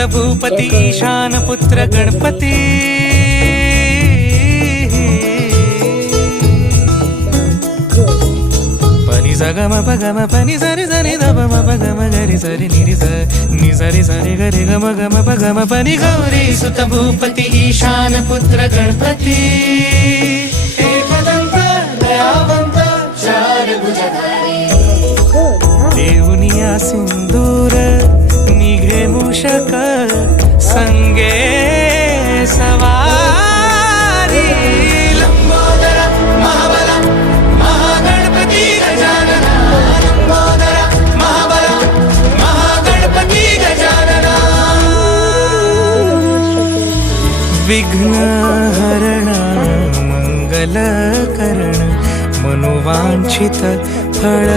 सुत भूपती ईशान पुत्र गणपती पनि सगम पगम पनि सरि सरि ध म पगम गरि सरि नि स नि सरि सरि गरि गम गम पगम पनि गौरी सुत भूपती ईशान पुत्र गणपती एकदंत दयावंत चार भुजधारी देवनिया सिंदूर निघे मूषक संगे सवारी लंबोदर महाबला महागणपती गजानना लंबोदर महाबला महागणपती गजानना विघ्नहरण मंगलकरण मनोवांछित फळ